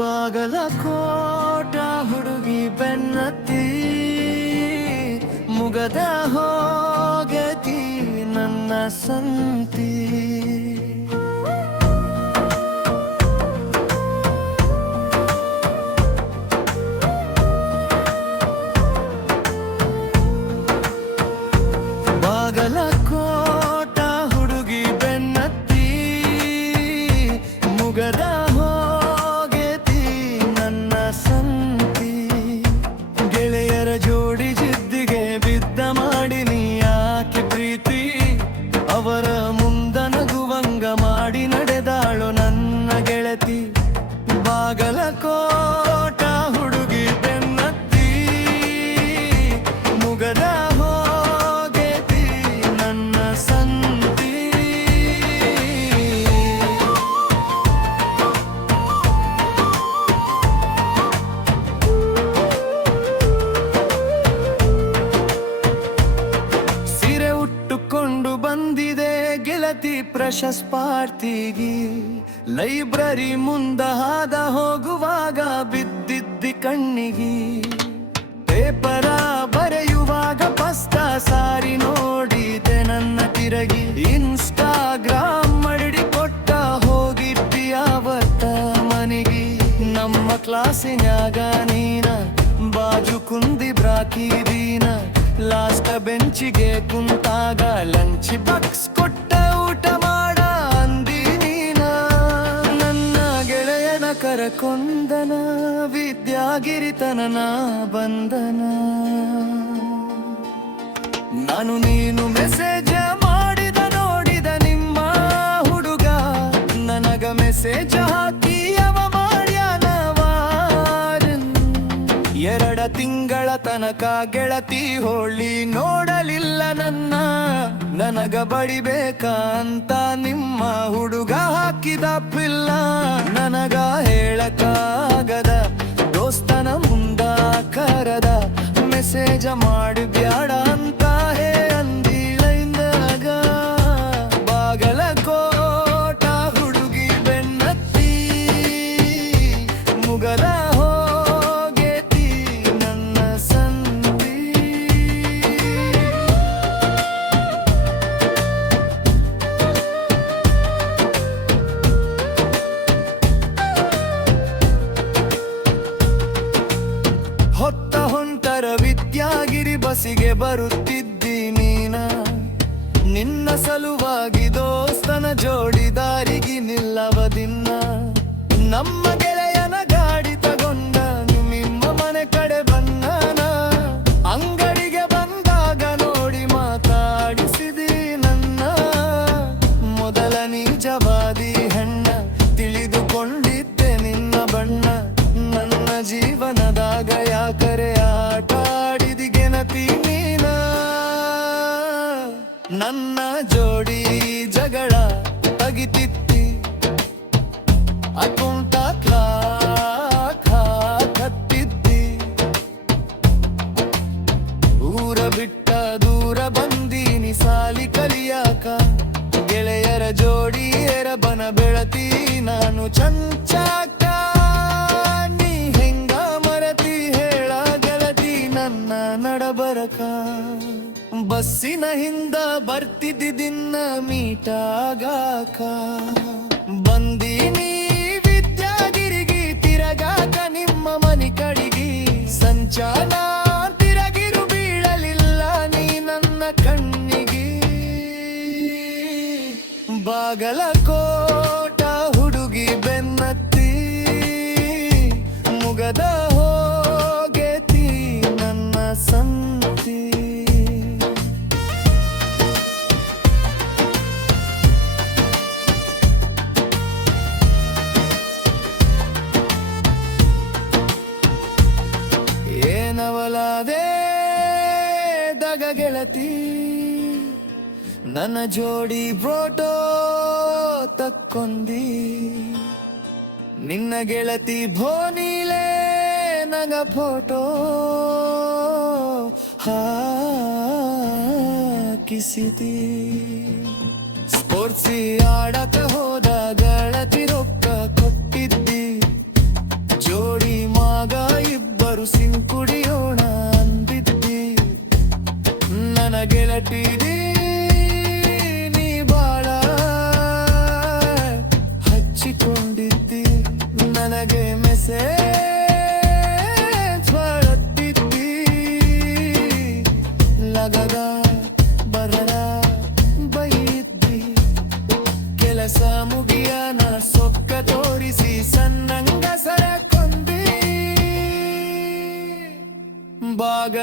ಬಾಗಲಕೋಟ ಹುಡುಗಿ ಬೆನ್ನತ್ತಿ ಮುಗದ ಹೋಗತಿ ನನ್ನ ಸಂತಿ. ಬಾಗಲಕೋಟ ಹುಡುಗಿ ಬೆನ್ನತ್ತಿ ಮುಗದ ಅವರ ಮುಂದನಗುವಂಗ ಮಾಡಿ ನಡೆದಾಳು ನನ್ನ ಗೆಳತಿ. ಬಾಗಲಕೋಟ ಹುಡುಗಿ ಬೆನ್ನತ್ತಿ ಮುಗದ ಹೋಗೇತಿ ನನ್ನ ಸಂತಿ. ಸೀರೆ ಉಟ್ಟುಕೊಂಡು ಬಂದಿದೆ ಗೆಳತಿ ಪ್ರಶಸ್ಪಾರ್ತಿಗಿ. ಲೈಬ್ರರಿ ಮುಂದ ಹಾದ ಹೋಗುವಾಗ ಬಿದ್ದಿದ್ದಿ ಕಣ್ಣಿಗಿ. ಪೇಪರ ಬರೆಯುವಾಗ ಪಸ್ತ ಸಾರಿ ನೋಡಿದೆ ನನ್ನ ತಿರಗಿ. ಇನ್ಸ್ಟಾಗ್ರಾಮ್ ಮರಡಿ ಕೊಟ್ಟ ಹೋಗಿದ್ದಿ ಅವತ್ತ ಮನೆಗಿ. ನಮ್ಮ ಕ್ಲಾಸಿನ್ಯಾಗ ನೀನ ಬಾಜು ಕುಂದಿ ಬ್ರಾಕಿದೀನ. ಲಾಸ್ಟ್ ಬೆಂಚಿಗೆ ಕುಂತಾಗ ಲಂಚ್ ಬಾಕ್ಸ್ ಕೊಟ್ಟ ಊಟ ಮಾಡ ಅಂದಿ ನೀನ. ನನ್ನ ಗೆಳೆಯನ ಕರಕೊಂದನ ವಿದ್ಯಾಗಿರಿತನನ ಬಂದನ. ನಾನು ನೀನು ಮೆಸೇಜ್ ಮಾಡಿದ ನೋಡಿದ ನಿಮ್ಮ ಹುಡುಗ ನನಗ ಮೆಸೇಜ್ ಹಾಕಿ ಅವ ಎರಡ ತಿಂಗಳ ತನಕ ಗೆಳತಿ ಹೋಳಿ ನೋಡಲಿಲ್ಲ ನನ್ನ. ನನಗ ಬಡಿಬೇಕಂತ ನಿಮ್ಮ ಹುಡುಗ ಹಾಕಿದ ಪಿಲ್ಲ. ನನಗ ಹೇಳಕ್ಕಾಗದ ದೋಸ್ತನ ಮುಂದ ಕರದ ಮೆಸೇಜ ಮಾಡಿ ಬ್ಯಾಡ ಅಂತ ಅಂದಿಳೈಂದಾಗ. ಬಾಗಲಕೋಟ ಹುಡುಗಿ ಬೆನ್ನತ್ತಿ ಮುಗದ ಹೊತ್ತ ಹೊಂಟರ ವಿದ್ಯಾಗಿರಿ ಬಸಿಗೆ ಬರುತ್ತಿದ್ದಿ ನೀನ. ನಿನ್ನ ಸಲುವಾಗಿ ದೋಸ್ತನ ಜೋಡಿ ದಾರಿಗೆ ನಿಲ್ಲವದಿನ್ನ. ನಮ್ಮ ಗೆಳೆಯನ ಗಾಡಿ ತಗೊಂಡ ನಿಮ್ಮ ಮನೆ ಕಡೆ ಬಂದನ. ಅಂಗಡಿಗೆ ಬಂದಾಗ ನೋಡಿ ಮಾತಾಡಿಸಿದಿ ನನ್ನ. ಮೊದಲ ನಿಜವಾದಿ ಹೆಣ್ಣ ತಿಳಿದುಕೊಂಡಿದ್ದೆ ನಿನ್ನ ಬಣ್ಣ. ನನ್ನ ಜೀವನದಾಗ ಯಾಕರೆ ಆಟ ಆಡಿದಿ ಗೆಳತಿ ನೀನ. ನನ್ನ ಜೋಡಿ ಜಗಳ ತಗಿತಿತ್ತಿ ಅಕೌಂಟ ಕತ್ತಿದ್ದಿ. ಊರ ಬಿಟ್ಟ ದೂರ ಬಂದೀನಿ ಸಾಲಿ ಕಲಿಯಾಕ. ಗೆಳೆಯರ ಜೋಡಿ ಎರಬನ ಬೆಳತಿ ನಾನು ಚಂಚಾಕ. ನಡಬರಕ ಬಸ್ಸಿನ ಹಿಂದ ಬರ್ತಿದ್ದಿನ್ನ ಮೀಟಾಗಾಕ. ಬಂದೀನಿ ವಿದ್ಯಾಗಿರಿಗಿ ತಿರಗಾಕ ನಿಮ್ಮ ಮನಿ ಕಡಿಗಿ. ಸಂಚಾನ ತಿರಗಿರು ಬೀಳಲಿಲ್ಲ ನೀ ನನ್ನ ಕಣ್ಣಿಗಿ. ಬಾಗಲಕೋಟ ಹುಡುಗಿ ಬೆನ್ನತ್ತಿ ಮುಗದ ಹೋಗೇತಿ ನನ್ನ ಸಂತಿ. ಏನವಲಾದೆ ದಗ ಗೆಳತಿ ನನ್ನ ಜೋಡಿ ಫೋಟೋ ತಕ್ಕೊಂದಿ. ನಿನ್ನ ಗೆಳತಿ ಭೋನಿಲೇ ನಗ ಫೋಟೋ ಹಾಕಿಸಿದಿ. ಸ್ಪೋರ್ಟ್ಸಿ ಆಡಕ ಹೋದ ಗೆಳತಿ ರೊಕ್ಕ ಕೊಟ್ಟಿದ್ದಿ.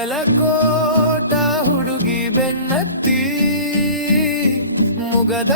ಬಾಗಲಕೋಟ ಹುಡುಗಿ ಬೆನ್ನತ್ತಿ ಮುಗದ